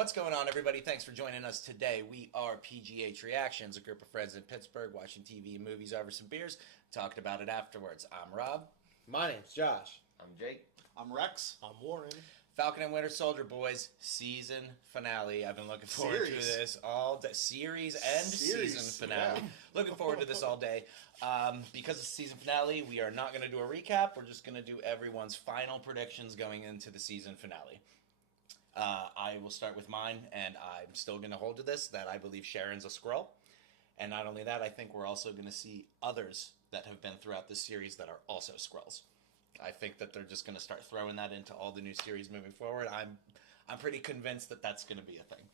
What's going on, everybody? Thanks for joining us today. We are PGH Reactions, a group of friends in Pittsburgh watching TV and movies over some beers, talking about it afterwards. I'm Rob. My name's Josh. I'm Jake. I'm Rex. I'm Warren. Falcon and Winter Soldier, boys, season finale. I've been looking forward to this all day. Series and season finale. Yeah. Looking forward to this all day. Because it's season finale, we are not going to do a recap. We're just going to do everyone's final predictions going into the season finale. I will start with mine, and I'm still going to hold to this, that I believe Sharon's a Skrull. And not only that, I think we're also going to see others that have been throughout this series that are also Skrulls. I think that they're just going to start throwing that into all the new series moving forward. I'm pretty convinced that that's going to be a thing.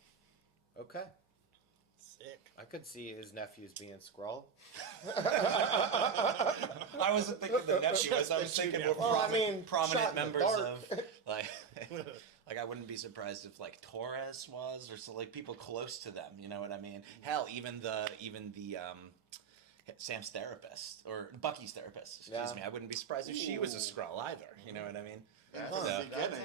Okay. Sick. I could see his nephews being Skrull. I wasn't thinking the nephews. I was thinking more prominent members of like I wouldn't be surprised if like Torres was, or so like people close to them. You know what I mean? Hell, even the Sam's therapist, or Bucky's therapist, excuse me. I wouldn't be surprised if she was a Skrull either. You know what I mean? That's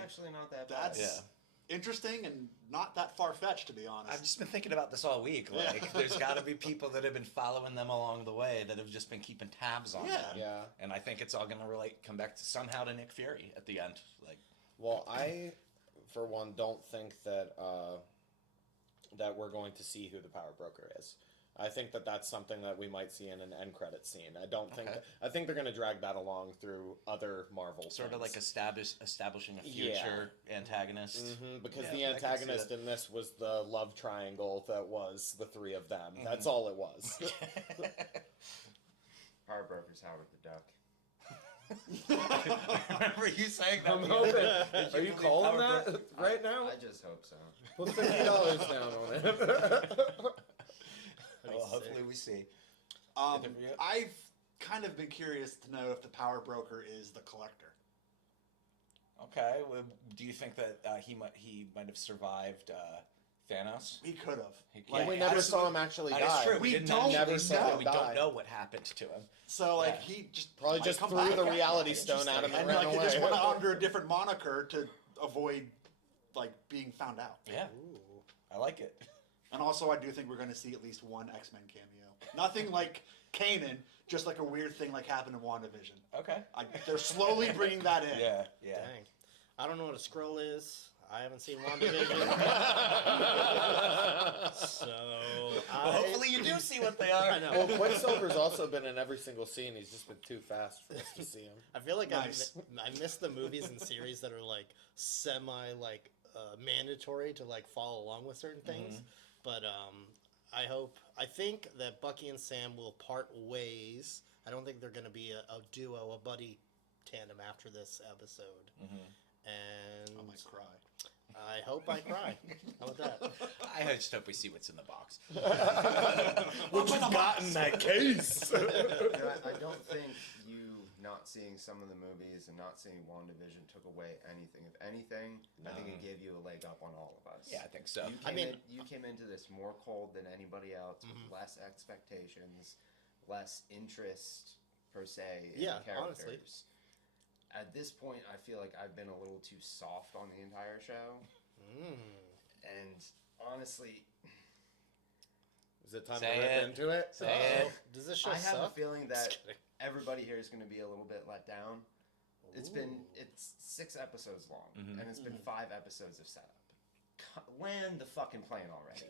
actually not that bad. That's interesting and not that far-fetched, to be honest. I've just been thinking about this all week. Like, there's got to be people that have been following them along the way that have just been keeping tabs on them. Yeah. And I think it's all going to come back to somehow to Nick Fury at the end. Like, well, I, for one, don't think that that we're going to see who the power broker is. I think that that's something that we might see in an end credit scene. I don't think I think they're going to drag that along through other Marvel sort things. of like establishing a future antagonist. Because the antagonist in this was the love triangle that was the three of them. That's all it was. Power broker's Howard the Duck. I remember you saying that. I'm hoping. Are you calling that right now? I just hope so. Put $50 down on it. Well, hopefully we see. I've kind of been curious to know if the power broker is the Collector. Okay. Well, do you think that he might have survived Thanos? He could have. We never saw him actually die. That's true. We don't know what happened to him. So, like, he just probably just threw the reality stone at him and ran away. He just went under a different moniker to avoid, like, being found out. Yeah. Ooh. I like it. And also, I do think we're going to see at least one X-Men cameo. Nothing like Kanan, just like a weird thing like happened in WandaVision. Okay. They're slowly bringing that in. Yeah. Dang. I don't know what a Skrull is. I haven't seen WandaVision. Hopefully you do see what they are. I know. Well, Quicksilver's also been in every single scene. He's just been too fast for us to see him. I feel like I miss the movies and series that are like semi mandatory to like follow along with certain things. But I think that Bucky and Sam will part ways. I don't think they're going to be a duo, a buddy tandem after this episode. And I might cry. I hope I cry. How about that? I just hope we see what's in the box. What you got in that case? I don't think you not seeing some of the movies and not seeing WandaVision took away anything. If anything, I think it gave you a leg up on all of us. Yeah, I think so. You came into this more cold than anybody else, with less expectations, less interest, per se, in the characters. Honestly. At this point, I feel like I've been a little too soft on the entire show. And honestly... Is it time to rip into it? Does this show I have suck? a feeling that everybody here is going to be a little bit let down. It's 6 episodes long, and it's been 5 episodes of setup. Land the fucking plane already.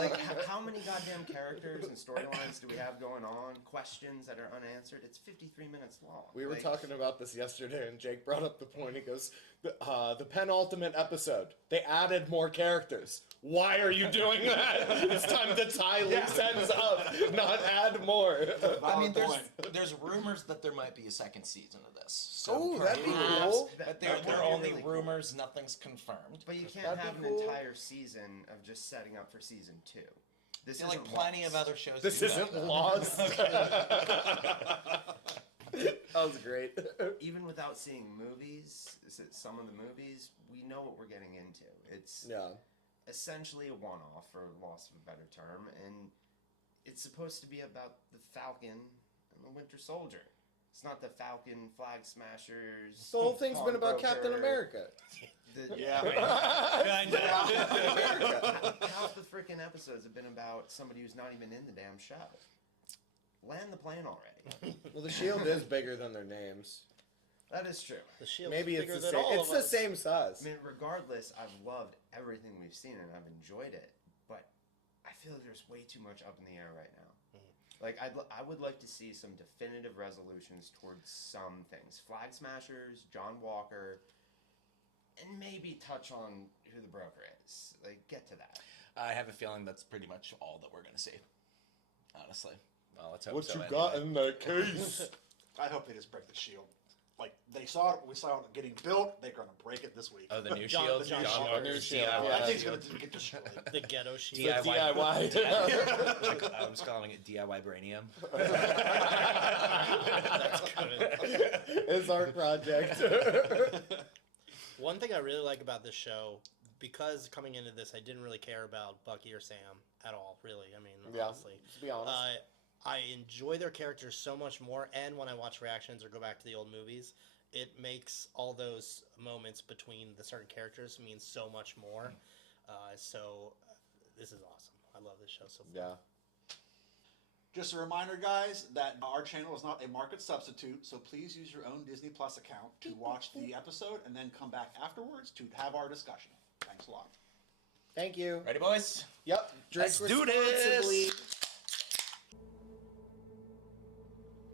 Like, how many goddamn characters and storylines do we have going on? Questions that are unanswered. It's 53 minutes long. We were talking about this yesterday, and Jake brought up the point. He goes, the penultimate episode, they added more characters. Why are you doing that? It's time to tie loose ends up, not add more. I mean, there's rumors that there might be a second season of this. So that'd be cool. But they're only really rumors. Cool. Nothing's confirmed. But you can't have an entire season of just setting up for season 2. This is like plenty of other shows. This isn't Lost. That was great. Even without seeing movies, some of the movies, we know what we're getting into. It's essentially a one-off, for loss of a better term, and it's supposed to be about the Falcon and the Winter Soldier. It's not the Falcon, Flag Smashers. The whole thing's been about Captain America. Yeah, episodes have been about somebody who's not even in the damn show. Land the plane already. Well, the Shield is bigger than their names. That is true. The Shield's Maybe bigger it's the than same. all It's of the us. same size. I mean, regardless, I've loved everything we've seen and I've enjoyed it, but I feel like there's way too much up in the air right now. Like, I would like to see some definitive resolutions towards some things. Flag Smashers, John Walker, and maybe touch on who the broker is. Like, get to that. I have a feeling that's pretty much all that we're going to see. Honestly. Well, let's hope What so you anyway. got in that case? I hope they just break the Shield. Like, they saw it, we saw it getting built, they're going to break it this week. Oh, the new John- shield? the John John Shield. Walker's New Shield, DIY. yeah. I think it's shield. going to get destroyed. The ghetto Shield. DIY. DIY. I was calling it DIY Branium. That's good. It's our project. One thing I really like about this show, because coming into this, I didn't really care about Bucky or Sam at all, really. I mean, Yeah, honestly. to be honest. I enjoy their characters so much more, and when I watch reactions or go back to the old movies, it makes all those moments between the certain characters mean so much more. This is awesome. I love this show so far. Yeah. Just a reminder, guys, that our channel is not a market substitute, so please use your own Disney Plus account to watch the episode and then come back afterwards to have our discussion. Thanks a lot. Thank you. Ready, boys? Yep. Drink Let's do responsibly. this.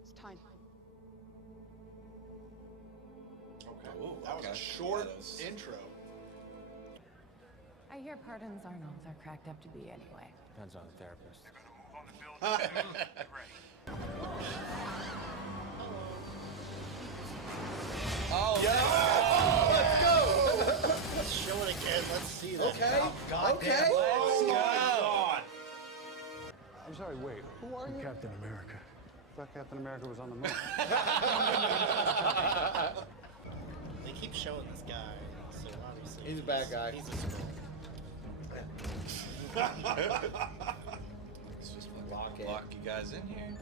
It's time. Okay. Ooh, That was okay. a short That was- intro. I hear pardons aren't all they're cracked up to be anyway. Depends on the therapist. Oh, Let's show it again. Let's see that. Okay. God Okay. damn, let's go. I'm sorry, wait. Who are you? Captain America. I thought Captain America was on the moon. They keep showing this guy, so obviously He's a bad guy. He's a Skrull. Let's just Lock it. lock you guys in here.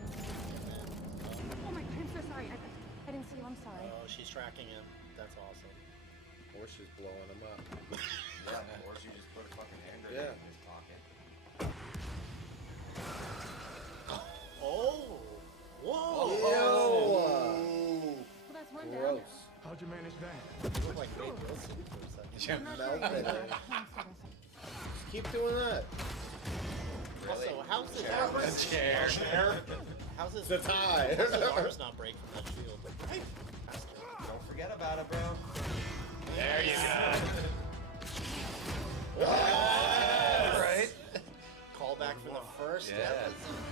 Oh my, I'm so sorry. I didn't see you. I'm sorry. Oh, she's tracking him. That's awesome. Or she's blowing him up. Yeah, or she just put a fucking hand grenade Yeah. in his pocket. Oh! Whoa! Ew. Well, that's one down. Gross. How'd you manage that? You look like Wade Wilson for a second. I'm not sure Melted. either. I'm sorry. Keep doing that. Also, how's his How's his, It's a tie. how's his arms not break from that shield? Don't forget about it, bro. There you go. Right? Call back from the first Yeah. episode.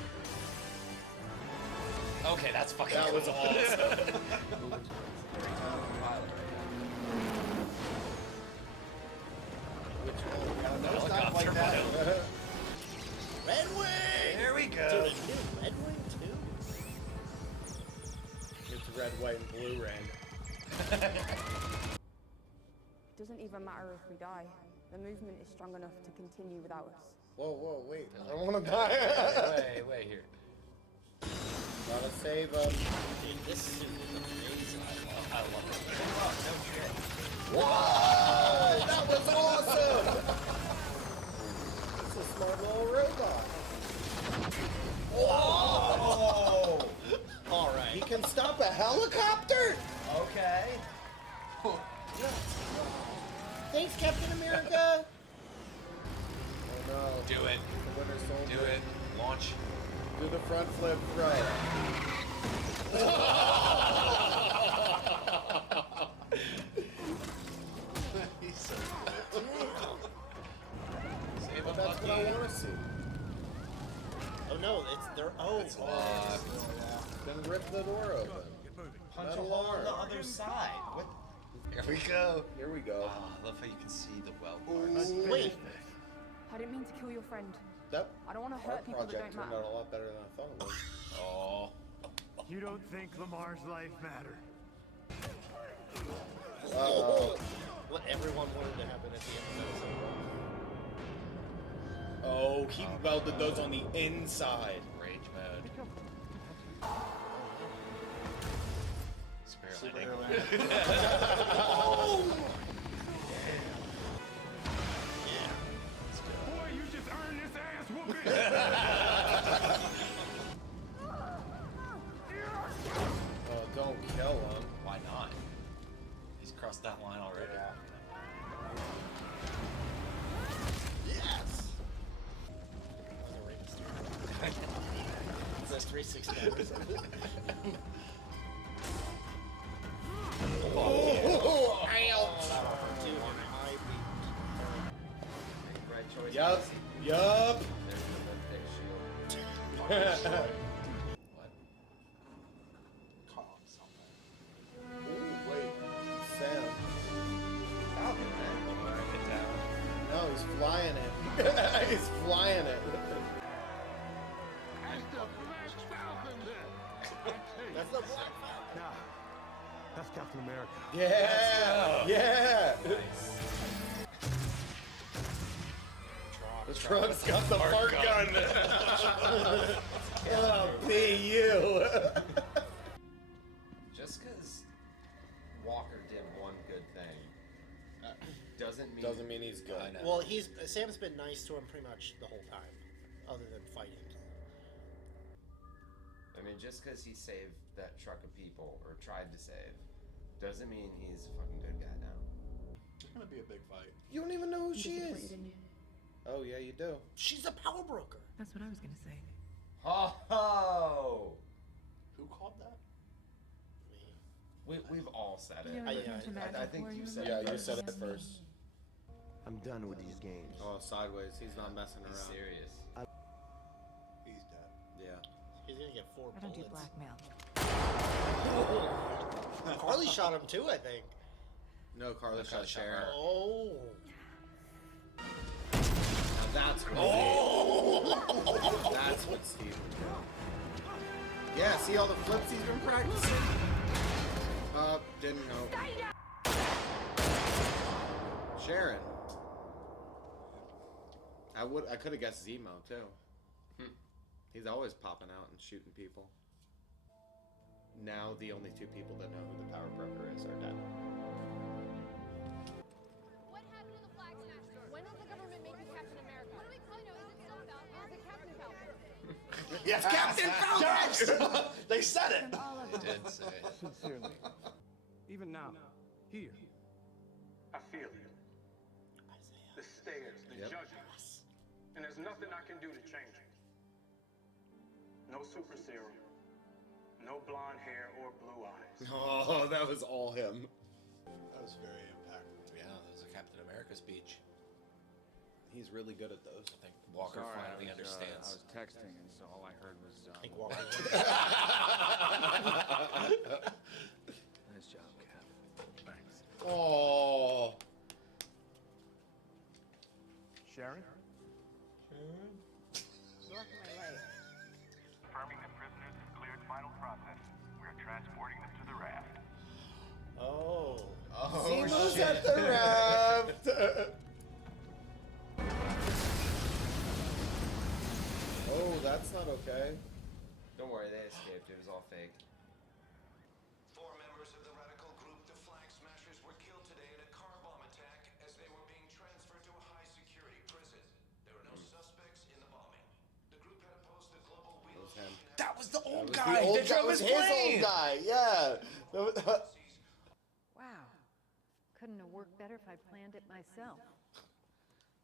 Okay, that's fucking That was awesome. No stuff like that. Red Wing! There we Dude, go. a new Red Wing too? It's red, white, and blue ring. It doesn't even matter if we die. The movement is strong enough to continue without us. Whoa, wait. I don't want to die. Wait here. Gotta save him. Dude, this suit is amazing. I love it. Whoa! That was awesome! It's a smart little robot. Whoa! All He right. can stop a helicopter? Okay. Thanks, Captain America! Oh no. Do it. The Winter Soldier. Do it. Launch. Do the front flip throw. He's so Save But a that's what I Bucky. want to see. Oh no, it's their. Oh, Then rip the door open. Punch Metal a hole on the arm. other side. What? Here we go. Here we go. Oh, I love how you can see the weld Ooh. marks. wait. I didn't mean to kill your friend. That I don't want to our hurt people that project don't turned matter. out a lot better than I thought it would. Oh. You don't think Lamar's life mattered? Uh-oh. What everyone wanted to happen at the end of the episode. Oh, he welded those on the inside. Rage mode. Spirit lightning. Yeah. Boy, you just earned this 360. Right choice. Yup. There's the big shield. What? Caught something. Ooh, wait. Sam. Falcon, man. Mark it down. No, he's flying it. He's flying it. That's the Black Falcon. Now, that's Captain America. Yeah. Yeah. Nice. The truck's got the fart gun. Oh, be you. Just because Walker did one good thing doesn't mean he's good. I know. Well, Sam's been nice to him pretty much the whole time, other than fighting. I mean, just because he saved that truck of people, or tried to save, doesn't mean he's a fucking good guy now. It's gonna be a big fight. You don't even know who she is. Disappointed in you. Oh yeah, you do. She's a power broker. That's what I was gonna say. Ho ho! Who called that? We've all said it. You never yeah, came to I magic, think were you you? said Yeah, it you first. said it first. I'm done with these games. Oh, sideways. He's not messing He's around. serious. He's dead. Yeah. He's gonna get 4 I don't do bullets. blackmail. Carly shot him too, I think. No, Carla shot Sharon. Oh. Now that's what. That's what Steve would do. Yeah, see all the flips he's been practicing? Didn't know. Sharon. I could have guessed Zemo too. He's always popping out and shooting people. Now the only 2 people that know who the power broker is are dead. What happened to the flag smasher? When does the government make you Captain America? What do we call you? Is it still Falcon? Is it Captain Falcon? Yes, Captain Falcon! They said it! All of They us. did say it. Sincerely. Even now, here. I feel it. The stares, the Yep. judging. And there's nothing I can do to change it. No super serum. No blonde hair or blue eyes. Oh, that was all him. That was very impactful. Yeah, that was a Captain America speech. He's really good at those. I think Walker finally I understands. was texting, and so all I heard was. I think Walker. Nice job, Cap. Thanks. Oh. Sharon? Confirming the prisoners have cleared final process. We're transporting them to the raft. Oh. Zemo's at the raft. Oh, that's not okay. Don't worry, they escaped. It was all fake. 4 members of the radical group, the Flag Smashers, were killed today in a car bomb attack as they were being transferred to a high-security prison. There were no suspects in the bombing. The group had opposed the global wheel. That was the old That was guy the old that drove was his his plane. old guy. Yeah. Wow. Couldn't have worked better if I planned it myself.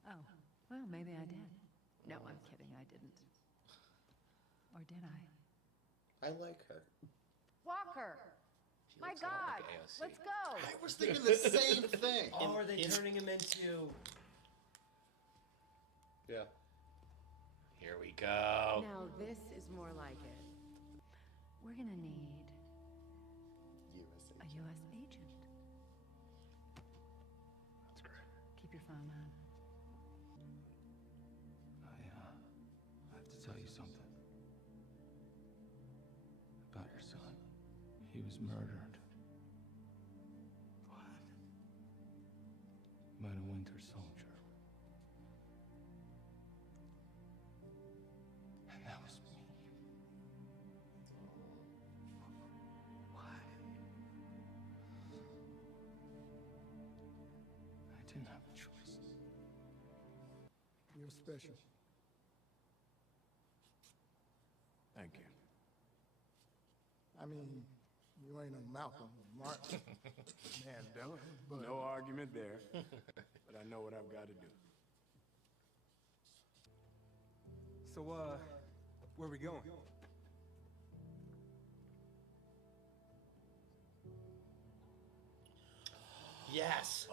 Oh, well, maybe I did. No, I'm kidding, I didn't. Or did I? I like her. Walker! She My looks a lot God! like AOC. Let's go! I was thinking the same thing. Oh, are they turning him into... Yeah. Here we go. Now this is more like it. We're gonna need a U.S. agent. That's great. Keep your phone on. I have to tell you something. About your son. He was murdered. What? By the Winter Soldier. And that was me. Why? I didn't have a choice. You're special. Thank you. I mean, you ain't a Malcolm or Martin. Mandela, but No argument there, but I know what I've got to do. so where we going? Yes.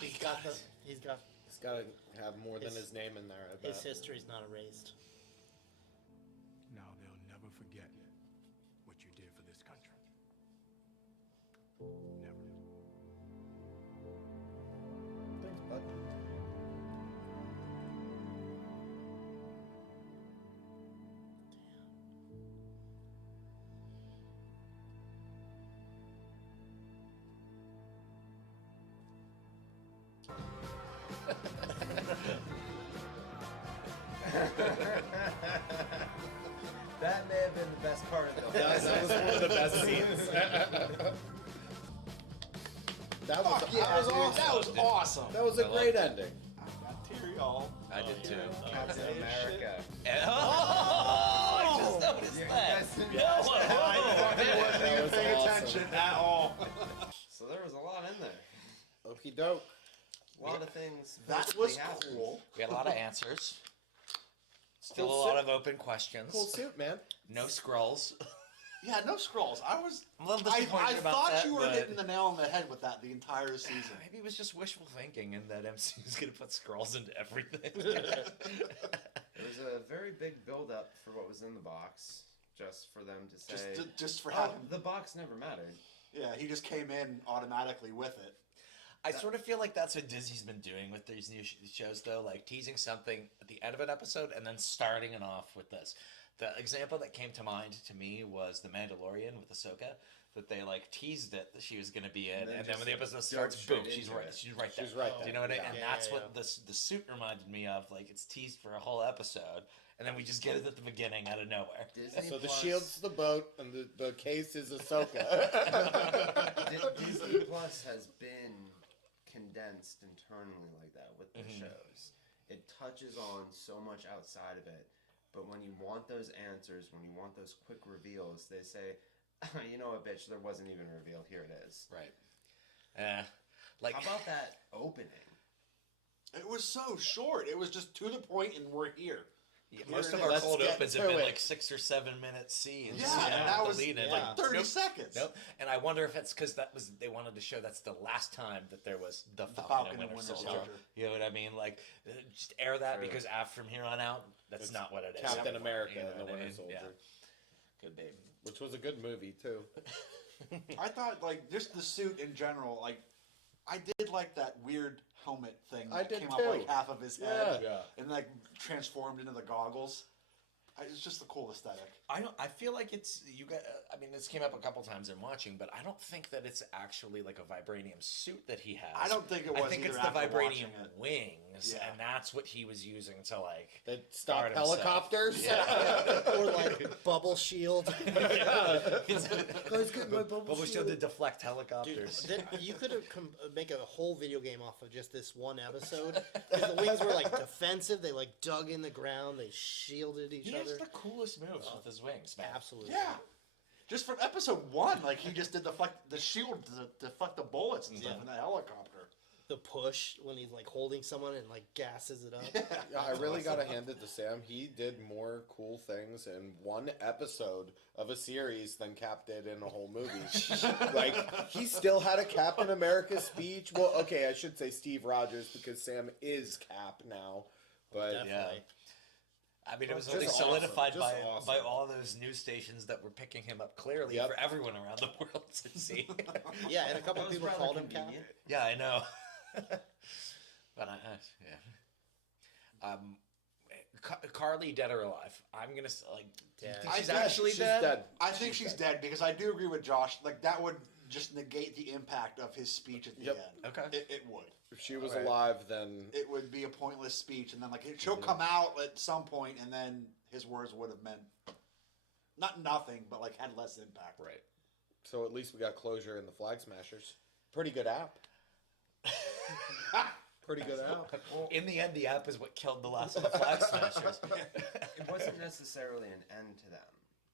He's got. He's got to have more than his name in there. I bet. His history's not erased. Now they'll never forget what you did for this country. Never. Thanks, bud. That may have been the best part of the whole That was one of the best scenes. That was awesome. That was awesome. That was a great ending. I got teary-eyed. I did too. Captain America. Oh, I just noticed that. I fucking wasn't even paying attention at all. So there was a lot in there. Okie doke. A lot of things. That was happened. cool. We had a lot of answers. Still Cool a lot suit. of open questions. Cool suit, man. No scrolls. Yeah, no scrolls. I'm a little disappointed I about thought that, you were but hitting the nail on the head with that the entire season. maybe it was just wishful thinking, and that MC was gonna put scrolls into everything. There was a very big build-up for what was in the box, just for them to say. Just for oh, having the box never mattered. Yeah, he just came in automatically with it. I sort of feel like that's what Disney's been doing with these new shows, though, like teasing something at the end of an episode and then starting it off with this. The example that came to mind to me was The Mandalorian with Ahsoka, that they like teased it that she was going to be in, and then when the episode starts, boom, she's right there. She's right Do there. you know what I mean? And that's yeah. what the suit reminded me of. Like it's teased for a whole episode, and then we just get it at the beginning out of nowhere. Disney So the Plus- shield's the boat, and the case is Ahsoka. Disney Plus has been condensed internally like that with the shows. It touches on so much outside of it, but when you want those answers, when you want those quick reveals, they say, you know what, bitch, there wasn't even a reveal. Here it is. Right. How about that opening? It was so short. It was just to the point, and we're here. Yeah, most of our Let's cold get opens to have been it. like 6 or 7 minute scenes. Yeah, and that the was lead-in. like 30 nope, seconds. Nope. And I wonder if it's because they wanted to show that's the last time that there was the Falcon and Winter Soldier. You know what I mean? Like, just air that True. because from here on out, that's not what it is. Captain America You know and the what I Winter mean? Soldier. Yeah. Could be. Which was a good movie, too. I thought, like, just the suit in general, like, I did like that weird helmet thing I that did came too. up like half of his head Yeah. and like transformed into the goggles. It's just a cool aesthetic. I feel like it's you got. I mean, this came up a couple times in watching, but I don't think that it's actually like a vibranium suit that he has. I don't think it was. I think it's either the after watching vibranium it. wings, Yeah. and that's what he was using to like. That stop guard himself. helicopters? Yeah. Or like bubble shield. Bubble shield to deflect Dude, helicopters. you could have make a whole video game off of just this one episode. Because the wings were like defensive. They like dug in the ground. They shielded each He has other. the coolest moves with his wings, man. Absolutely. Yeah. Just from episode 1, like he just did the shield to deflect the bullets and stuff in the helicopter. The push when he's like holding someone and like gasses it up. Yeah, I really gotta hand it to Sam. He did more cool things in one episode of a series than Cap did in a whole movie. Like, he still had a Captain America speech. Well, okay, I should say Steve Rogers because Sam is Cap now. But Definitely. I mean, it was Just only awesome. solidified Just by awesome. all those news stations that were picking him up clearly Yep. for everyone around the world to see. Yeah, and a couple That was people rather called him Cap. convenient. Yeah, I know. But yeah. Carly, dead or alive? I'm gonna like. Dead. Do you think she's I think actually she's dead? dead. I think she's dead because I do agree with Josh. Like that would just negate the impact of his speech at the Yep. end. Okay. It would. if she was Alright. alive, then It would be a pointless speech, and then like she'll come out at some point, and then his words would have meant not nothing, but like had less impact. Right. so at least we got closure in the Flag Smashers. Pretty good app. Pretty good app. In the end, the app is what killed the last of the Flag Smashers. It wasn't necessarily an end to them,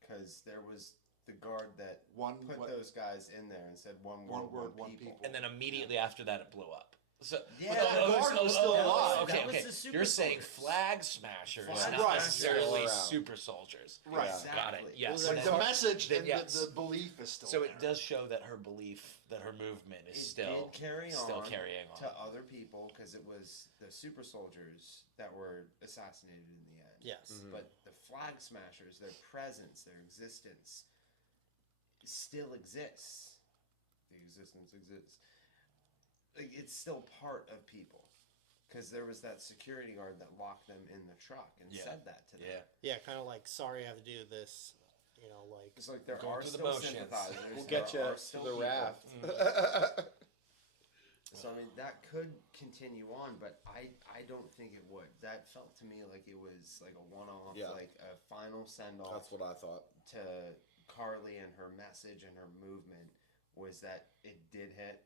because there was the guard that put those guys in there and said one word, one people. And then immediately after that, it blew up. So Yeah, that guard was still alive. Okay, That was okay. the super You're saying soldiers. flag smashers, Flag not smashers. necessarily Right. super soldiers. Right. Got it. Exactly. Yes. Like And the then- message then and yes. the belief is still So there. it does show that her belief, that her movement is It still did carry still on carrying on. to other people because it was the super soldiers that were assassinated in the end. Yes. But the flag smashers, their presence, their existence, still exists. The existence exists. Like, it's still part of people. Because there was that security guard that locked them in the truck and said that to them. Yeah. Yeah, kind of like, sorry I have to do this. You know, like... It's like there Going are through the still motions. sympathizers. We'll there get you are to still the people. raft. So I mean that could continue on, but I don't think it would. That felt to me like it was like a one-off, Yeah. like a final send-off. That's what I thought. To Carly and her message and her movement was that it did hit.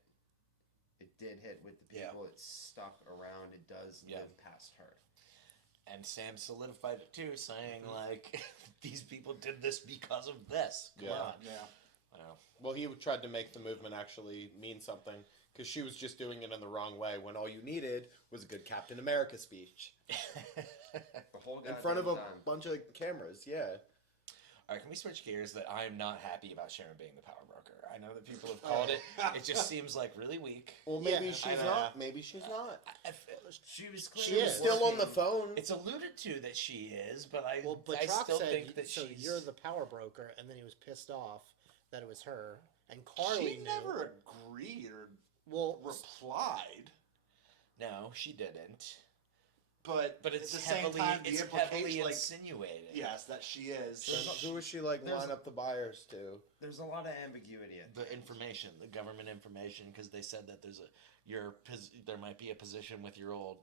It did hit with the people. It stuck around. It does live past her. And Sam solidified it too, saying like, "These people did this because of this." Come on. Yeah. Wow. Well, he tried to make the movement actually mean something because she was just doing it in the wrong way when all you needed was a good Captain America speech The whole in front of a goddamn time. bunch of cameras. Yeah. All right, can we switch gears? That I am not happy about Sharon being the power broker. I know that people have called it. It just seems like really weak. Well, maybe Yeah, she's I- not. Maybe she's not. She was She clearly was still on working- the phone. It's alluded to that she is, but I Well, but I Troc still said, think that so she's. you're the power broker, and then he was pissed off that it was her. And Carly She knew. never agreed or Well, replied. No, she didn't. But it's at the same heavily time, the it's implication, heavily like, insinuated. yes, that she is. Who was she like There's- line up the buyers to? There's a lot of ambiguity at The information, the government information, because they said that there might be a position with your old.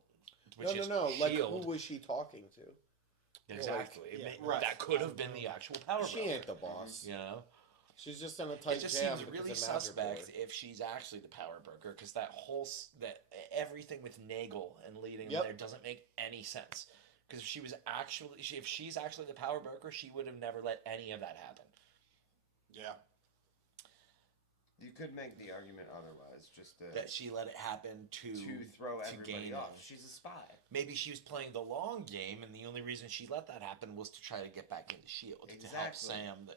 Which is No. Like, who Shield. was she talking to? Exactly. Yeah, right. That could have been the actual power. She broker, ain't the boss. You know. She's just in a tight It just jam. seems because really of Magic suspect Board. if she's actually the power broker, because that everything with Nagel and leading Yep. them there doesn't make any sense. Because if she's actually the power broker, she would have never let any of that happen. Yeah. You could make the argument otherwise, just to That she let it happen to throw to everybody gain off. them. She's a spy. Maybe she was playing the long game, and the only reason she let that happen was to try to get back into Shield to help Exactly. Sam.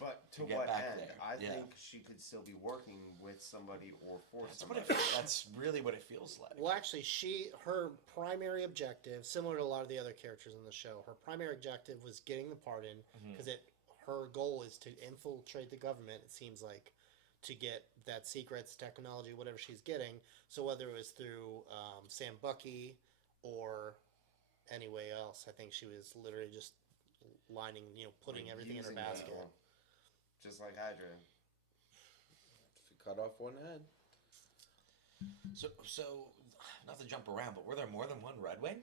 But to get what back end? there. I Yeah. think she could still be working with somebody or for That's what somebody. that's really what it feels like. Well, actually, her primary objective, similar to a lot of the other characters in the show, her primary objective was getting the pardon because her goal is to infiltrate the government. It seems like to get that secrets, technology, whatever she's getting. So whether it was through Sam Bucky or any way else, I think she was literally just lining, putting Like everything in her using basket. people. Just like Hydra. If you cut off one head. So not to jump around, but were there more than one Red Wing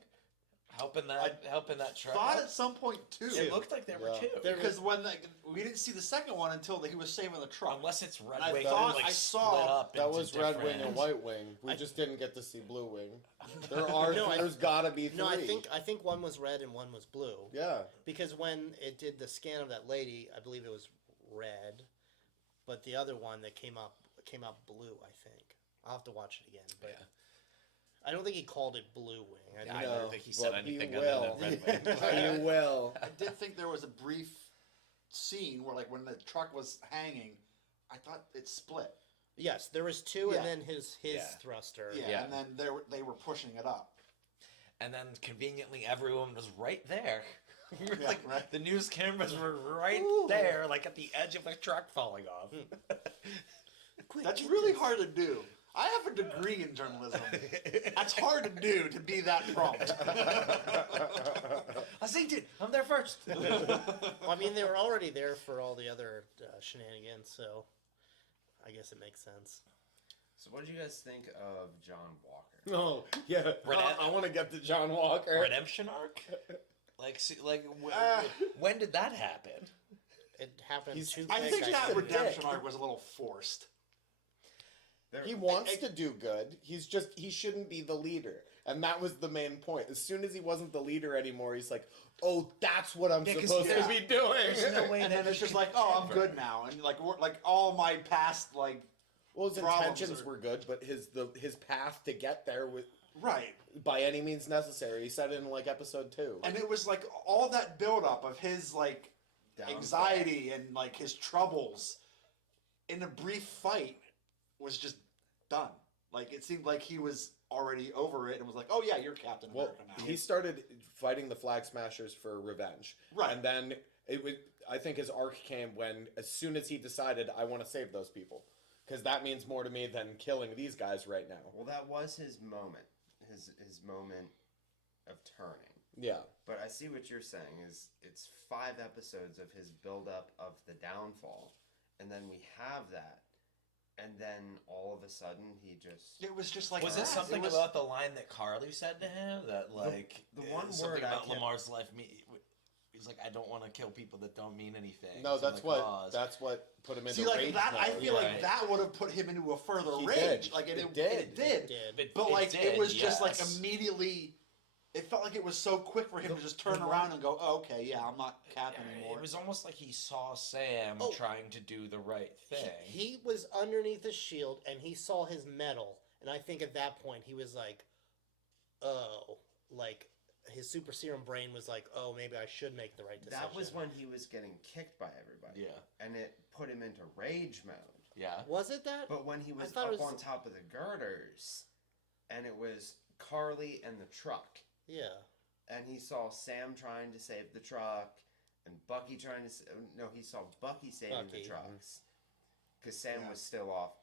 helping that truck? Thought out? at some point too. It looked like there were two. Because when we didn't see the second one until he was saving the truck. Unless it's Red I Wing, thought like I split saw up. That into was Red Wing different- and White Wing. We just didn't get to see Blue Wing. There's gotta be three. No, I think one was red and one was blue. Yeah. Because when it did the scan of that lady, I believe it was red, but the other one that came up blue. I think I'll have to watch it again, but I don't think he called it Blue Wing. I don't think he said but he anything will. other than Red Wing. He will. I did think there was a brief scene where, like, when the truck was hanging, I thought it split. Yes, there was two, Yeah. and then his Yeah. thruster. Yeah, and then they were pushing it up. And then conveniently, everyone was right there. Yeah, Like, right. the news cameras were right there, like at the edge of the truck falling off. That's really hard to do. I have a degree in journalism. That's hard to do, to be that prompt. I synced it. I'm there first. Well, I mean, they were already there for all the other shenanigans, so I guess it makes sense. So what did you guys think of John Walker? Oh, yeah. I want to get to John Walker. Redemption arc? When did that happen? It happened too I quick. think that a redemption dick. arc was a little forced. He wants to do good. He shouldn't be the leader. And that was the main point. As soon as he wasn't the leader anymore, he's like, oh, that's what I'm 'cause- supposed to be doing. There's no way And that then it's he just could like, oh, I'm ever- good now, and like all my past Well, his problems intentions are- were good, but his path to get there was right. by any means necessary. He said it in like episode 2. And it was like all that buildup of his like anxiety and like his troubles in a brief fight was just done. Like it seemed like he was already over it and was like, "Oh yeah, you're Captain America now." He started fighting the Flag Smashers for revenge, right? And then it would. I think his arc came when, as soon as he decided, I want to save those people, because that means more to me than killing these guys right now. Well, that was his moment, his moment of turning. Yeah. But I see what you're saying. Is it's 5 episodes of his buildup of the downfall, and then we have that. And then all of a sudden, he just... It was just like... Was it something about the line that Carly said to him? That, like... The one something word about Lamar's life... He's like, I don't want to kill people that don't mean anything. No, that's what put him into rage that, mode. I feel like that would have put him into a further He rage. did. Like It did. did. But like it was just like yes. immediately... It felt like it was so quick for him to just turn around and go, oh, okay, yeah, I'm not Captain anymore. It was almost like he saw Sam trying to do the right thing. He was underneath the shield, and he saw his medal, and I think at that point he was like, oh, like his super serum brain was like, oh, maybe I should make the right decision. That was when he was getting kicked by everybody. Yeah. And it put him into rage mode. Yeah. Was it that? But when he was up on top of the girders, and it was Carly and the truck. Yeah. And he saw Sam trying to save the truck, and Bucky trying to... No, he saw Bucky saving the trucks. Because Sam was still off,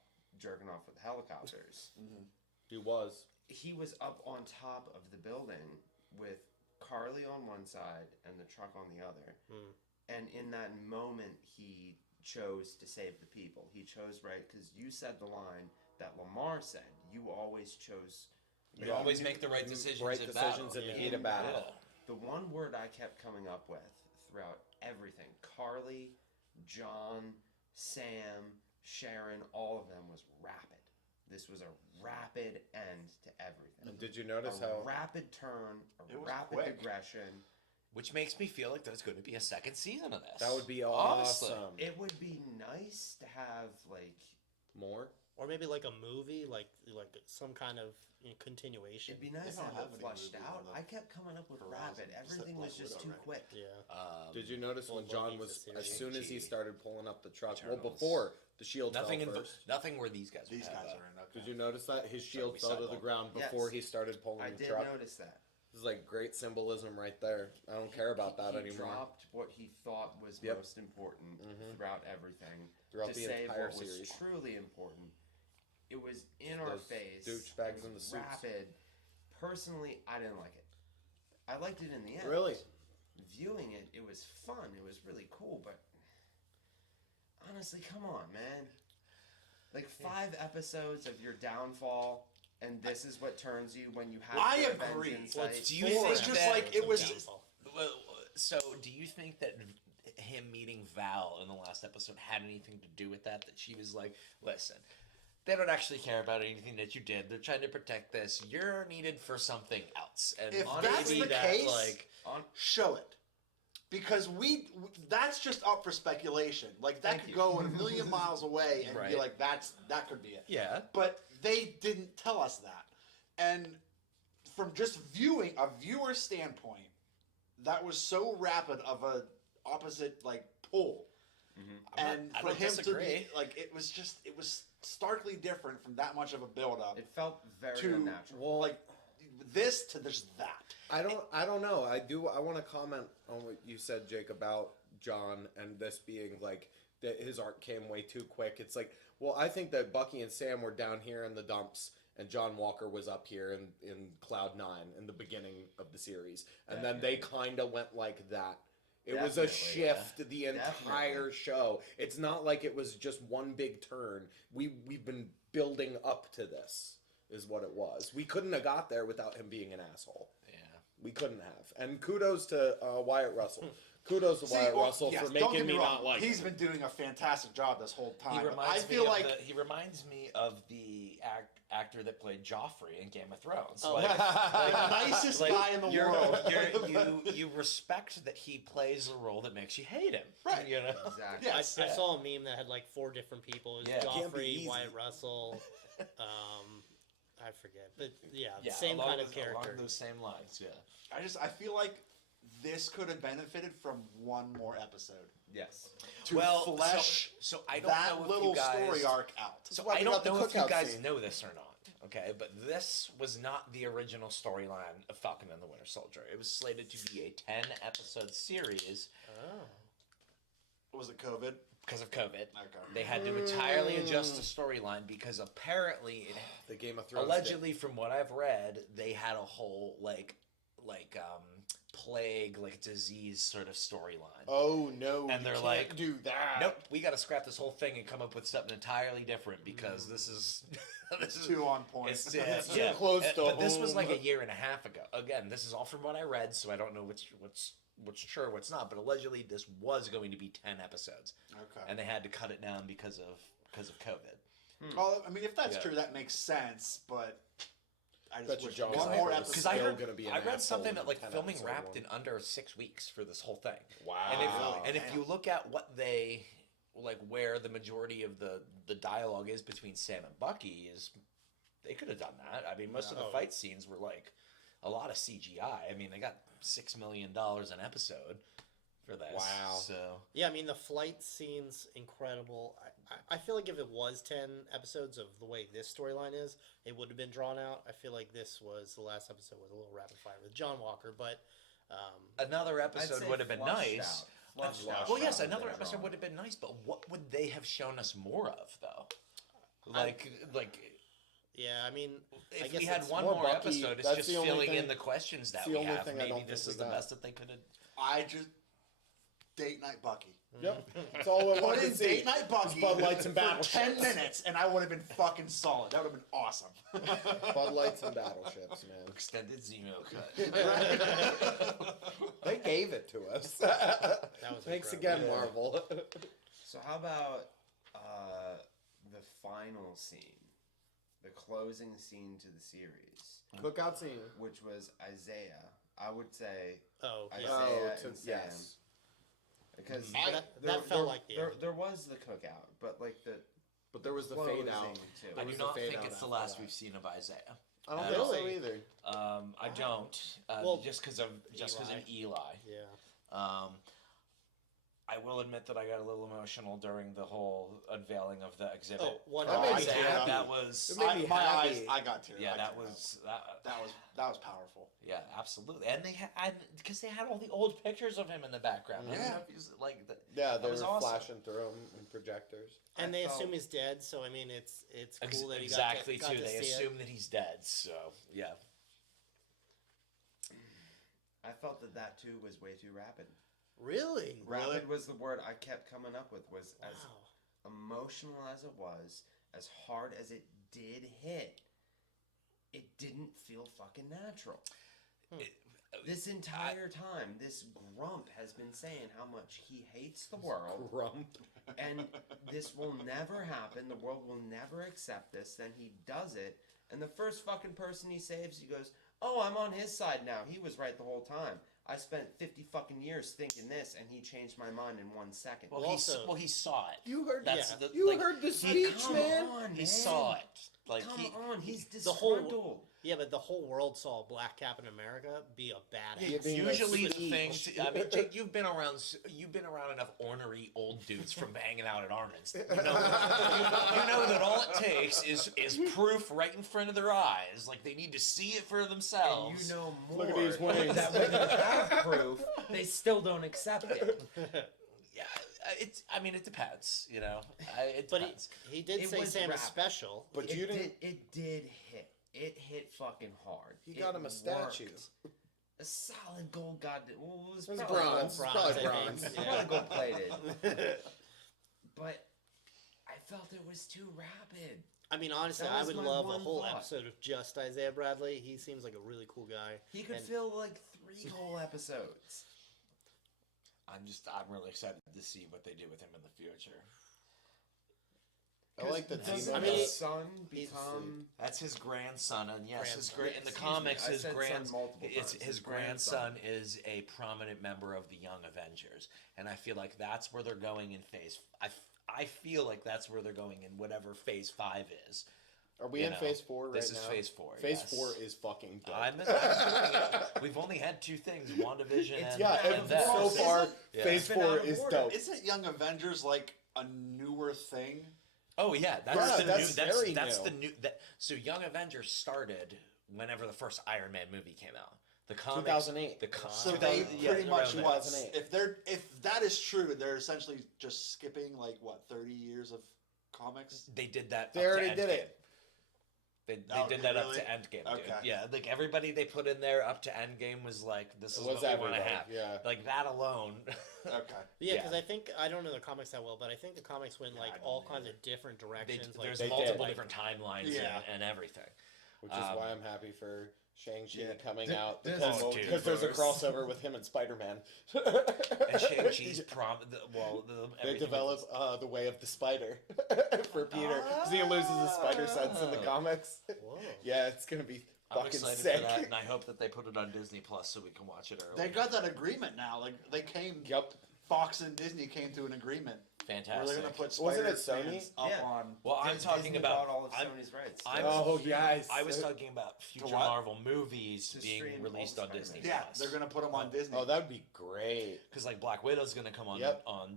jerking off with helicopters. Mm-hmm. He was. He was up on top of the building with Carly on one side and the truck on the other. And in that moment, he chose to save the people. He chose right, because you said the line that Lamar said. You always chose... You always make the right decisions in the heat of battle. Yeah. The one word I kept coming up with throughout everything, Carly, John, Sam, Sharon, all of them, was rapid. This was a rapid end to everything. And did you notice a how rapid turn, a rapid aggression, which makes me feel like there's going to be a second season of this. That would be awesome. It would be nice to have like more, or maybe like a movie, like some kind of continuation. It'd be nice to have it fleshed out. I kept coming up with rapid. Everything was just too quick. Yeah. Did you notice when John was, as soon as he started pulling up the truck, Eternals. well, before the shield nothing fell in first. nothing where these guys. These guys are in. Okay. Did you notice that his shield fell to the ground before he started pulling the truck? I did notice that. This is like great symbolism right there. I don't care about that anymore. He dropped what he thought was most important throughout everything throughout to the save entire what series. was truly important. It was in our face. Douchebags in the suits. Rapid. Personally, I didn't like it. I liked it in the end. Really? Viewing it, it was fun. It was really cool, but honestly, come on, man. Like 5 episodes of your downfall, and this is what turns you when you have. I revenge agree. in Well, sight. do you think just that, like it was? Just, so, do you think that him meeting Val in the last episode had anything to do with that? That she was like, "Listen, they don't actually care about anything that you did. They're trying to protect this. You're needed for something else." And if maybe that's the that, case, like, show it. Because that's just up for speculation. Like that could go a million miles away and be like, that could be it. Yeah. But they didn't tell us that. And from just viewing a viewer standpoint, that was so rapid of a opposite like pull. And I for don't him disagree. to be like, it was starkly different from that much of a build up. It felt very unnatural. Well, like this to just that. I don't know. I want to comment on what you said, Jake, about John and this being like that his arc came way too quick. It's like, well, I think that Bucky and Sam were down here in the dumps and John Walker was up here in Cloud 9 in the beginning of the series. And then they kind of went like that. It was a shift the entire show. It's not like it was just one big turn. We've been building up to this, is what it was. We couldn't have got there without him being an asshole. Yeah. We couldn't have. And kudos to Wyatt Russell. Kudos to Wyatt Russell for making me not like He's him. been doing a fantastic job this whole time. He reminds me of the actor that played Joffrey in Game of Thrones. Oh. The nicest guy in the world. You respect that he plays a role that makes you hate him. Right. You know? Exactly. I saw a meme that had like 4 different people. It was Can't be Joffrey, easy. Wyatt Russell, I forget, but the same kind of character. Along those same lines, yeah. I feel like this could have benefited from one more episode. Yes. To flesh so I don't that know if little you guys, story arc out. So why I we don't got the know if you cookout guys scene. know this or not. Okay, but this was not the original storyline of Falcon and the Winter Soldier. It was slated to be a 10-episode series. Oh. Was it COVID? Because of COVID. Okay. They had to entirely adjust the storyline because apparently, The Game of Thrones. allegedly, from what I've read, they had a whole plague, disease sort of storyline. Oh no! And they're you like, can't do that. Nope, we got to scrap this whole thing and come up with something entirely different because this is too on point. It's too close to But this was home. like a year and a half ago. Again, this is all from what I read, so I don't know what's true, what's not. But allegedly, this was going to be 10 episodes. Okay. And they had to cut it down because of COVID. Well, I mean, if that's true, that makes sense. But I Bet just you wish Jones one Knight more was episode. Because I Still heard, gonna be an I read asshole something in that the 10 filming episode wrapped one. in under 6 weeks for this whole thing. Wow. And if you look at what they where the majority of the dialogue is between Sam and Bucky is, they could have done that. I mean, most of the fight scenes were a lot of CGI. I mean, they got $6 million an episode for this. Wow. So Yeah, I mean the flight scene's incredible. I feel like if it was 10 episodes of the way this storyline is, it would have been drawn out. I feel like the last episode was a little rapid fire with John Walker, but another I'd episode say would have been flushed nice. out. Flushed out Well, yes, rather another than episode drawn. would have been nice, but what would they have shown us more of, though? yeah, I mean, I If guess we had it's one more more Bucky. episode, it's That's just the only filling thing- in the questions that it's the we only have. thing I Maybe don't this think is we the got. best that they could have. I just date night Bucky. Yep. That's all I Put wanted in to see. date night Bucky Bud Lights and for battleships. 10 minutes, and I would have been fucking solid. That would have been awesome. Bud Lights and battleships, man. Extended Zemo cut. They gave it to us. That was Thanks incredible. again, Marvel. So how about the final scene, the closing scene to the series, Cookout scene. which was Isaiah? I would say Oh, yeah. Isaiah Oh, and Sam, yes. because That felt like the end. there was the cookout, but But there was the closing fade out. too. I do was not the fade think out it's the after last that. we've seen of Isaiah. I don't At think all. so either. I don't. Well, just because of Eli. Yeah. I will admit that I got a little emotional during the whole unveiling of the exhibit. Oh, one That made me Isaiah, happy. that was. It made me my happy. eyes, I got teary. Yeah, I that teared was up. that. that was powerful. Yeah, absolutely. And they had because they had all the old pictures of him in the background. I don't know if he's Yeah, that they was were awesome. flashing through them in projectors. And I they felt- assume he's dead, so I mean, it's cool that he exactly got too. to They see assume that he's dead. So yeah. I felt that too was way too rapid. Really? Rapid was the word I kept coming up with. Was as Wow. emotional as it was, as hard as it did hit, it didn't feel fucking natural. This entire time, this grump has been saying how much he hates the world. Grump. And this will never happen. The world will never accept this. Then he does it. And the first fucking person he saves, he goes, "Oh, I'm on his side now. He was right the whole time. I spent 50 fucking years thinking this, and he changed my mind in 1 second." Well, he saw it. You heard That's that. the- You like, heard the he- speech, come man. on, He saw it. Like Come he. on, he's The whole- disgruntled. Yeah, but the whole world saw Black Captain America be a badass. Yeah, being like Usually the speech. thing. I mean, Jake, you've been around enough ornery old dudes from hanging out at Armin's. You know that all it takes is proof right in front of their eyes. Like they need to see it for And themselves. you know more. Look at these wings. That when they have proof, they still don't accept it. Yeah, I mean, it depends. You know, it But depends. he did It say was Sam is rapid. special. But it you didn't. did hit. It hit fucking hard. He got him a statue. Worked. A solid gold goddamn. Well, it was It was probably bronze. gold Probably I think. bronze. It's probably gold plated. But I felt it was too rapid. I mean, honestly, That I was would my love a one whole thought. episode of just Isaiah Bradley. He seems like a really cool guy. He could And- fill like 3 whole episodes. I'm really excited to see what they do with him in the future. I like the Doesn't team. I mean, his son become? That's his grandson, and yes, his Grandson. in the Excuse me, comics, I his said son multiple it's times. his grandson is a prominent member of the Young Avengers, and I feel like that's where they're going in Phase. I feel like that's where they're going in whatever Phase 5 is. Are we in Phase 4 right now? This is Phase 4. Phase 4 is fucking dope. We've only had 2 things: WandaVision and and so far, Phase 4 is dope. Isn't Young Avengers like a newer thing? Oh yeah, that's the new. So Young Avengers started whenever the first Iron Man movie came out. The comics, 2008. So they pretty much if that is true, they're essentially just skipping like what 30 years of comics. They did that. They already did it. They did that up to Endgame, dude. Okay. Yeah, like everybody they put in there up to Endgame was like, this is what we want to have. Yeah. Like that alone. Okay. Yeah, because I don't know the comics that well, but I think the comimics went like all kinds of different directions. There's multiple different timelines and everything. Which is why I'm happy for Shang-Chi coming out. Because there's a crossover with him and Spider-Man. And Shang-Chi's they develop the way of the spider for Peter. Because he loses his spider sense in the comics. Whoa. Yeah, it's going to be I'm fucking excited sick. for that, and I hope that they put it on Disney Plus so we can watch it early. They got that agreement now. Like they came. Yep. Fox and Disney came to an agreement. Fantastic. Where they're going to put Wasn't it Spider-Man's Sony? up on. Well, I'm talking Disney about bought all of Sony's rights. I was talking about future Marvel movies being released on Disney Plus. Yeah, they're going to put them on Disney. Oh, that would be great. Because like Black Widow's going to come on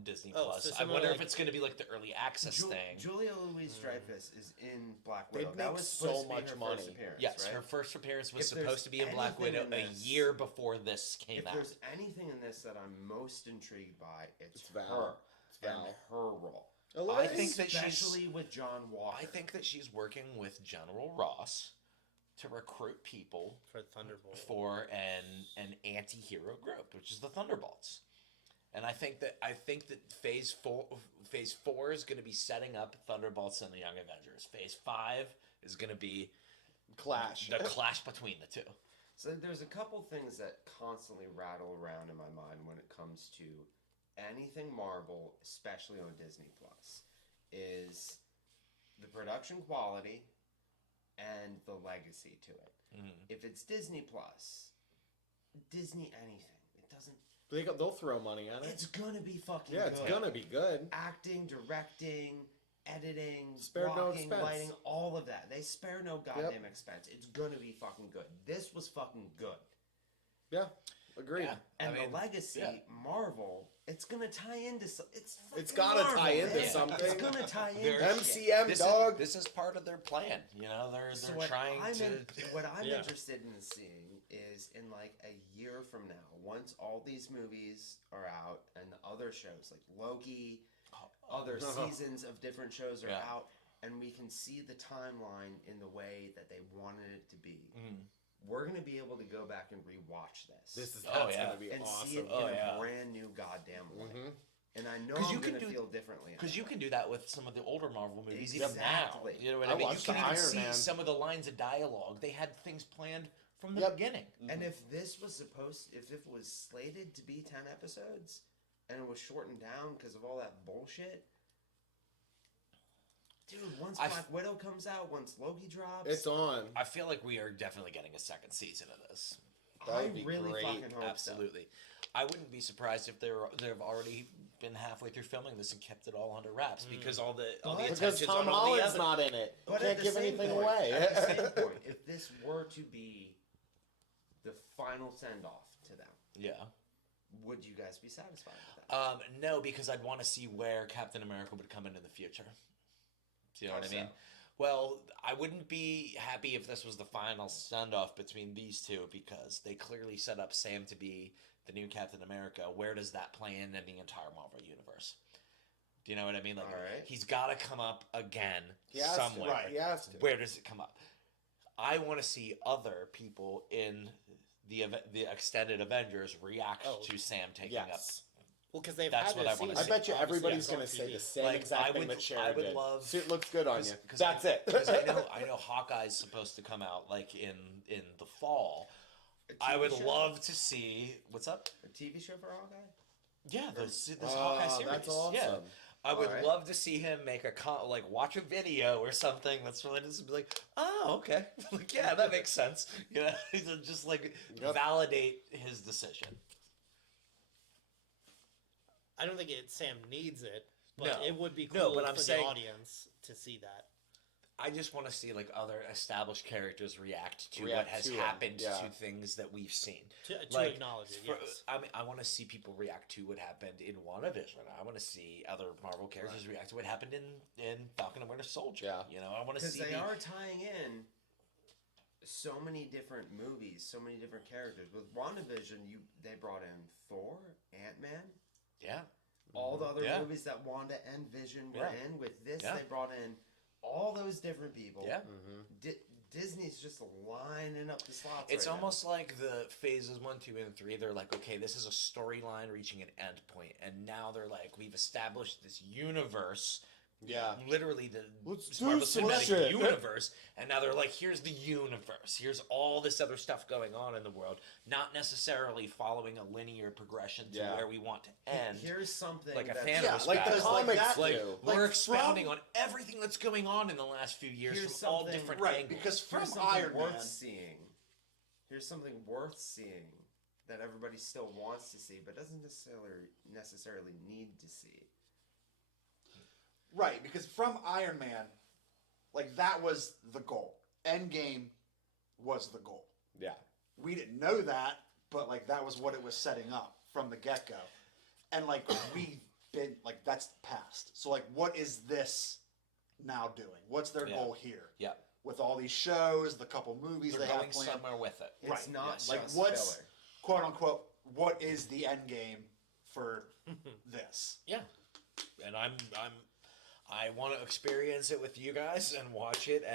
Disney Plus. so I wonder like, if it's going to be like the early access thing. Julia Louis-Dreyfus is in Black Widow. They'd that make was so supposed to be much her money. First appearance, Yes, right? her first appearance was If there's supposed to be in Black anything Widow in a this- year before this came If out. there's anything in this that I'm most intrigued by, it's Val. her and Val. her role. I think that Especially with John Walker. I think that she's working with General Ross to recruit people for Thunderbolt for an anti-hero group, which is the Thunderbolts. And I think that Phase 4 is going to be setting up Thunderbolts and the Young Avengers. Phase 5 is going to be the clash between the two. So there's a couple things that constantly rattle around in my mind when it comes to anything Marvel, especially on Disney Plus, is the production quality and the legacy to it. If it's Disney Plus, Disney anything, it doesn't. They'll throw money at it. It's gonna be fucking good. Yeah, it's gonna be good. Acting, directing, editing, Spare no blocking, expense. lighting, all of that. They spare no goddamn expense. It's gonna be fucking good. This was fucking good. Yeah, agreed. Yeah. And the legacy, Marvel, it's gonna tie into It's gotta Marvel, tie into man. something. It's gonna tie into MCM, This dog. This is part of their plan. You know, they're trying to. What I'm interested in seeing is in like a year from now, once all these movies are out and the other shows like Loki, other seasons of different shows are out, and we can see the timeline in the way that they wanted it to be. We're gonna be able to go back and rewatch this. That's gonna be and awesome. see it in a brand new goddamn way. And I know I'm gonna feel differently. Because you can do that with some of the older Marvel movies Exactly. even now. You know what I mean? You watched can even Iron see Man. some of the lines of dialogue. They had things planned from the beginning. And if this was if it was slated to be 10 episodes, and it was shortened down because of all that bullshit, dude, once Black Widow comes out, once Loki drops, It's on. I feel like we are definitely getting a second season of this. I really fucking hope Absolutely. I wouldn't be surprised if they've already been halfway through filming this and kept it all under wraps because all the Because attention's Tom on all the Holland's other. not in it. But Can't at the give same anything point, away. At the same point, if this were to be the final send off to them, would you guys be satisfied with that? No, because I'd want to see where Captain America would come in the future. Do you know what I mean? Well, I wouldn't be happy if this was the final send-off between these two because they clearly set up Sam to be the new Captain America. Where does that play in the entire Marvel universe? Do you know what I mean? Like, he's got to come up again somewhere. Right, he has to. Where does it come up? I want to see other people in the extended Avengers react to Sam taking up. Well, because they've That's had what this I want to season, see. I bet you obviously, everybody's on going to say TV. the same Like, exact I thing would- that Sharon I would did. love- See, it looks good on you. Cause That's it. Because I know Hawkeye's supposed to come out like in the fall. I would love to see what's up. A TV show for Hawkeye? Yeah, this Hawkeye series. That's awesome. Yeah. I would Alright. love to see him make watch a video or something that's related to be like, oh, okay, like yeah, that makes sense. You know, just like validate his decision. I don't think Sam needs it, but No. it would be cool No, but I'm for saying- the audience to see that. I just want to see like other established characters react to what has happened to things that we've seen. To acknowledge it, yes. I mean, I want to see people react to what happened in WandaVision. I want to see other Marvel characters react to what happened in Falcon and Winter Soldier. Yeah. You know, I want to see. Because they are tying in so many different movies, so many different characters. With WandaVision, they brought in Thor, Ant-Man. Yeah. All the other movies that Wanda and Vision were in. With this, they brought in all those different people. Yeah. Disney's just lining up the slots. It's right almost like the phases 1, 2, and 3. They're like, okay, this is a storyline reaching an end point, and now they're like, we've established this universe. Yeah. Literally the Let's Marvel do some Cinematic shit. Universe, and now they're like, here's the universe. Here's all this other stuff going on in the world, not necessarily following a linear progression to where we want to end. Here's something like a that's- Thanos like battle. the comics like, do. we're expounding on everything that's going on in the last few years Here's from all something- different Right, angles. because from Here's something Iron worth Man, seeing. Here's something worth seeing that everybody still wants to see, but doesn't necessarily need to see. right? Because from Iron Man, like that was the goal. Endgame was the goal. Yeah. We didn't know that, but like that was what it was setting up from the get go, and like we've been like that's past. So like, what is this now doing? What's their goal here? Yeah. With all these shows, the couple movies They're they going have planned. somewhere with it. It's Right, not yes. just Like what's filler. quote unquote what is the end game for this? Yeah, and I want to experience it with you guys and watch it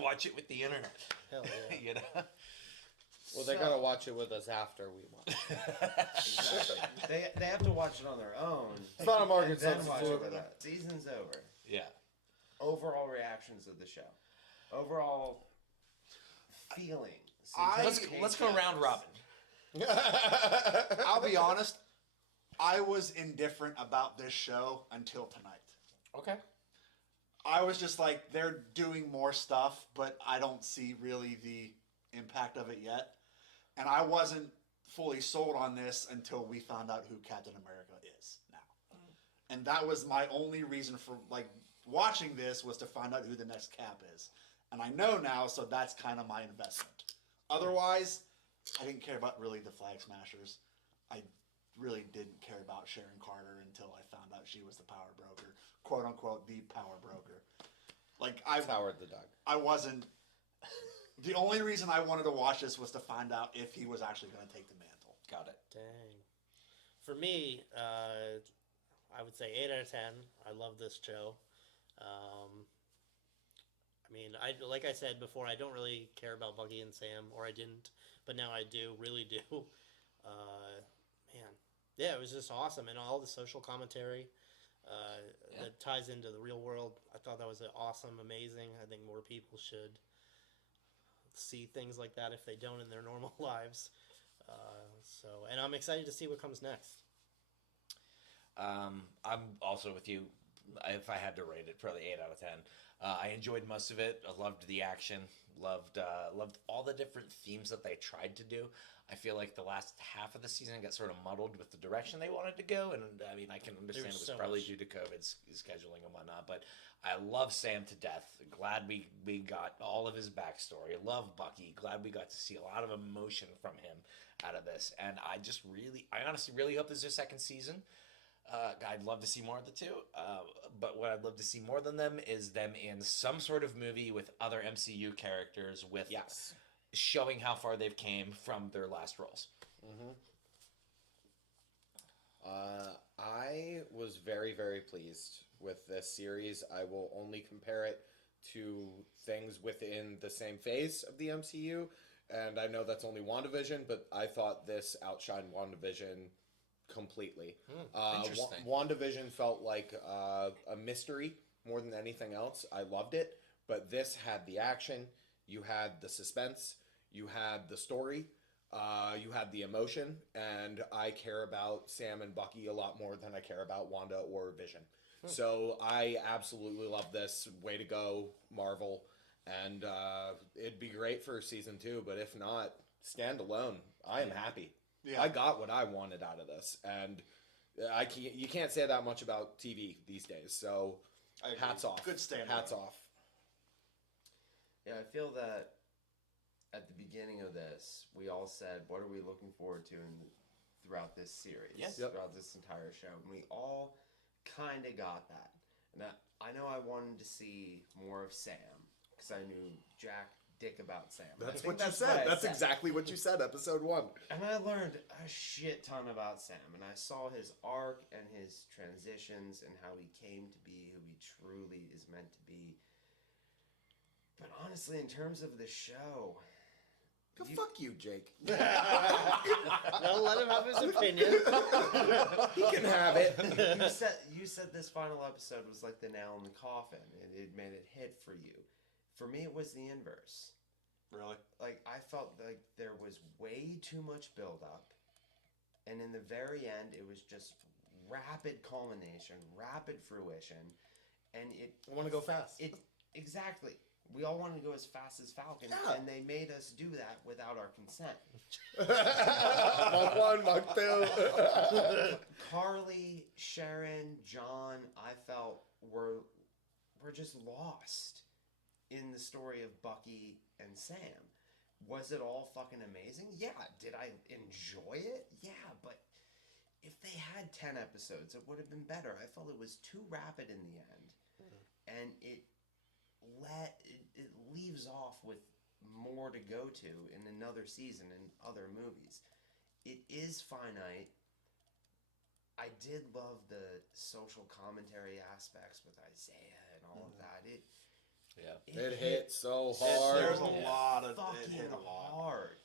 watch it with the internet. Hell yeah. You know. Well, they gotta watch it with us after we watch. Exactly. They have to watch it on their own. It's not a market and then watch it substitute. with us. Season's over. Yeah. Overall reactions of the show. Overall feelings. Let's go round robin. I'll be honest, I was indifferent about this show until tonight. Okay. I was just like, they're doing more stuff, but I don't see really the impact of it yet. And I wasn't fully sold on this until we found out who Captain America is now. And that was my only reason for like watching this, was to find out who the next Cap is. And I know now, so that's kind of my investment. Otherwise, I didn't care about really the Flag Smashers. I really didn't care about Sharon Carter until I found out she was the power broker, quote unquote, the power broker. Like Howard the Duck. I wasn't. The only reason I wanted to watch this was to find out if he was actually going to take the mantle. Got it. Dang. For me, I would say 8 out of 10. I love this show. I mean, like I said before, I don't really care about Bucky and Sam, or I didn't, but now I do, really do. Man, yeah, it was just awesome, and all the social commentary that ties into the real world. I thought that was awesome, amazing. I think more people should see things like that if they don't in their normal lives. And I'm excited to see what comes next. I'm also with you. If I had to rate it, probably 8 out of 10. I enjoyed most of it. I loved the action. Loved all the different themes that they tried to do. I feel like the last half of the season got sort of muddled with the direction they wanted to go, and I mean, I can understand it was probably due to COVID scheduling and whatnot. But I love Sam to death. Glad we got all of his backstory. Love Bucky. Glad we got to see a lot of emotion from him out of this. And I honestly really hope there's a second season. I'd love to see more of the two, but what I'd love to see more than them is them in some sort of movie with other MCU characters, with showing how far they've came from their last roles. I was very, very pleased with this series. I will only compare it to things within the same phase of the MCU, and I know that's only WandaVision, but I thought this outshined WandaVision completely. Interesting. WandaVision felt like a mystery more than anything else. I loved it, but this had the action, you had the suspense, you had the story, you had the emotion, and I care about Sam and Bucky a lot more than I care about Wanda or Vision. So I absolutely love this. Way to go, Marvel. And it'd be great for season 2, but if not, stand alone. I am happy. Yeah. I got what I wanted out of this, and you can't say that much about TV these days. So hats off. Good standard. Hats off. Yeah, I feel that at the beginning of this, we all said, what are we looking forward to throughout this series, throughout this entire show? And we all kind of got that. And I know I wanted to see more of Sam, because I knew jack dick about Sam. That's what you said. That's exactly what you said, episode 1. And I learned a shit ton about Sam, and I saw his arc and his transitions and how he came to be who he truly is meant to be. But honestly, in terms of the show... Fuck you, Jake. Don't let him have his opinion. He can have it. You said this final episode was like the nail in the coffin, and it made it hit for you. For me, it was the inverse. Really? Like, I felt like there was way too much buildup, and in the very end, it was just rapid culmination, rapid fruition, and it... I want to go fast. Exactly. We all wanted to go as fast as Falcon, and they made us do that without our consent. Mark 1, Mark 2. Carly, Sharon, John, I felt were just lost in the story of Bucky and Sam. Was it all fucking amazing? Yeah. Did I enjoy it? Yeah, but if they had 10 episodes, it would have been better. I felt it was too rapid in the end. And it leaves off with more to go to in another season and other movies. It is finite. I did love the social commentary aspects with Isaiah and all of that. It hit so hard. There's a lot of fucking it hit a lot. hard.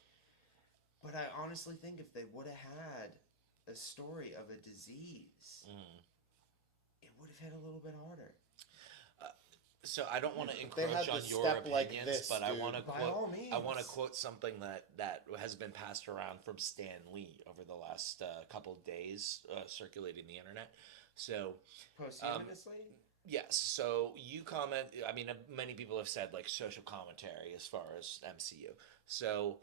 But I honestly think if they would have had a story of a disease, it would have hit a little bit harder. So I don't want to encroach on your opinions, but I want to quote something that has been passed around from Stan Lee over the last couple of days, circulating the internet. So posthumously. Yes. So you comment. I mean, many people have said like social commentary as far as MCU. So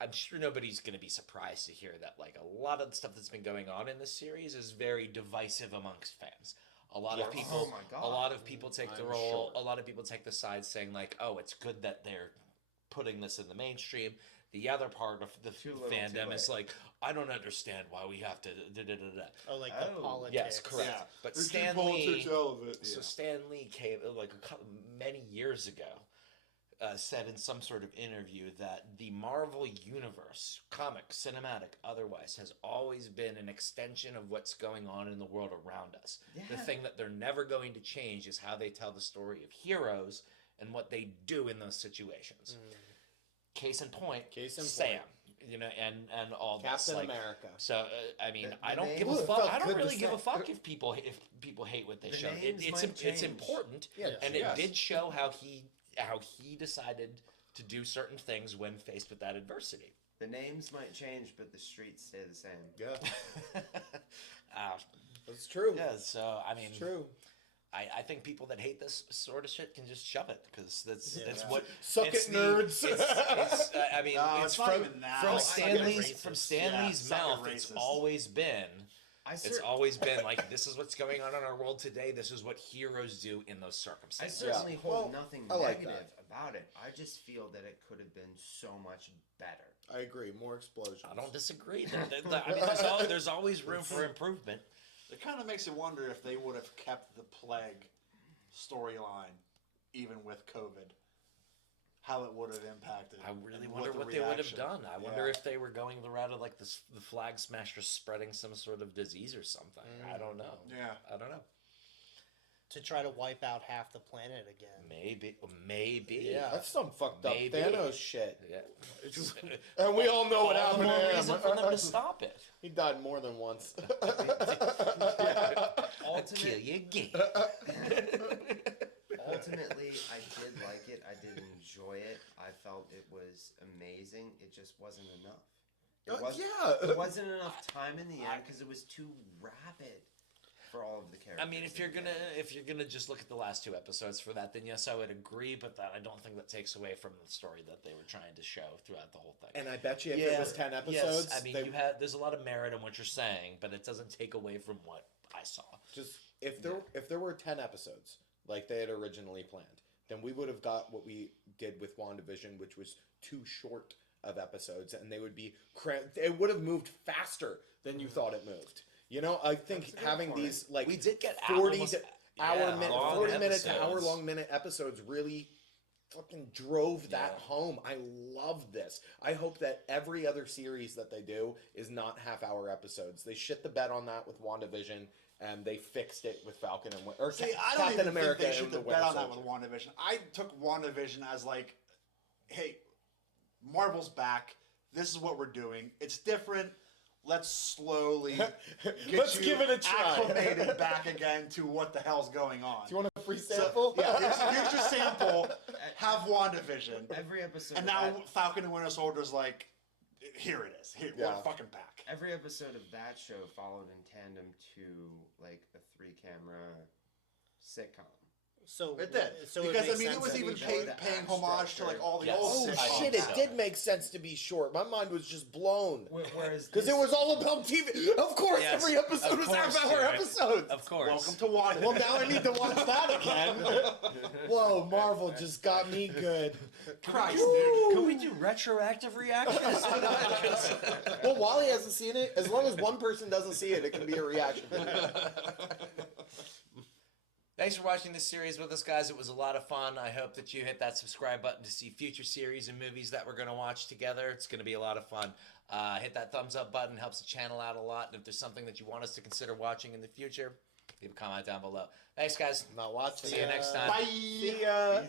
I'm sure nobody's going to be surprised to hear that like a lot of the stuff that's been going on in this series is very divisive amongst fans. A lot of people, a lot of people take the role. A lot of people take the side, saying like, "Oh, it's good that they're putting this in the mainstream." The other part of the fandom is like, "I don't understand why we have to." Oh, like the politics. Yes, correct. Yeah. But There's Stan politics Lee, out of it. so Stan Lee came like many years ago. Said in some sort of interview that the Marvel Universe, comic, cinematic, otherwise, has always been an extension of what's going on in the world around us. Yeah. The thing that they're never going to change is how they tell the story of heroes and what they do in those situations. Case in point, Sam. You know, and all Captain this, America. So I mean, I don't give a fuck. I don't really give a fuck if people hate what they show. It's important, and it did show how he decided to do certain things when faced with that adversity. The names might change, but the streets stay the same. Yeah, that's true. Yeah, so I mean, it's true. I think people that hate this sort of shit can just shove it because that's what suck it, nerds. I mean, it's from Stanley's mouth. It's always been. It's always been like, this is what's going on in our world today. This is what heroes do in those circumstances. I certainly hold nothing negative about it. I just feel that it could have been so much better. I agree. More explosions. I don't disagree. I mean, there's always room for improvement. It kind of makes you wonder if they would have kept the plague storyline even with COVID. How it would have impacted. I really wonder what they would have done. I wonder if they were going the route of like the Flag Smashers spreading some sort of disease or something. I don't know. Yeah. I don't know. To try to wipe out half the planet again. Maybe. Yeah. That's some fucked up Thanos shit. Yeah. And we all know what happened more to him. reason for them to stop it. He died more than once. I'll kill you again. Ultimately, I did like it. I did enjoy it. I felt it was amazing. It just wasn't enough. It wasn't enough time in the end because it was too rapid for all of the characters. I mean, if you're gonna just look at the last 2 episodes for that, then yes, I would agree. But that I don't think that takes away from the story that they were trying to show throughout the whole thing. And I bet you, if it was 10 episodes, yes, I mean, there's a lot of merit in what you're saying, but it doesn't take away from what I saw. Just if there were 10 episodes like they had originally planned, then we would have got what we did with WandaVision, which was too short of episodes, and they would be it would have moved faster than you thought it moved. You know, I think having these like we did get 40 long minute to episodes. hour long minute episodes really fucking drove that home. I love this. I hope that every other series that they do is not half-hour episodes. They shit the bed on that with WandaVision, and they fixed it with Falcon and I don't Captain even America. think they should and have the bet on Winter that with Soldier. WandaVision. I took WandaVision as like, hey, Marvel's back. This is what we're doing. It's different. Let's slowly Let's you give it a try. acclimated back again to what the hell's going on. Do you want a free sample? So, yeah, here's your sample. Have WandaVision. Every episode. And now Falcon and Winter Soldier's like, here it is. Here, we're fucking back. Every episode of that show followed in tandem to like a 3-camera sitcom. So It did. So because it I mean, it was even paying homage to like all the old Oh sitcoms. shit! It did make sense to be short. My mind was just blown Whereas because it was all about TV. Of course, Yes, every episode of was course, half-hour Jared. episodes. Of course. Welcome to WandaVision. Well, now I need to watch that again. Whoa, Marvel just got me good. Christ, Can we do retroactive reactions? Well, Wally hasn't seen it. As long as one person doesn't see it, it can be a reaction. Thanks for watching this series with us, guys. It was a lot of fun. I hope that you hit that subscribe button to see future series and movies that we're going to watch together. It's going to be a lot of fun. Hit that thumbs up button. Helps the channel out a lot. And if there's something that you want us to consider watching in the future, leave a comment down below. Thanks, guys. Not watching. See you next time. Bye. See ya.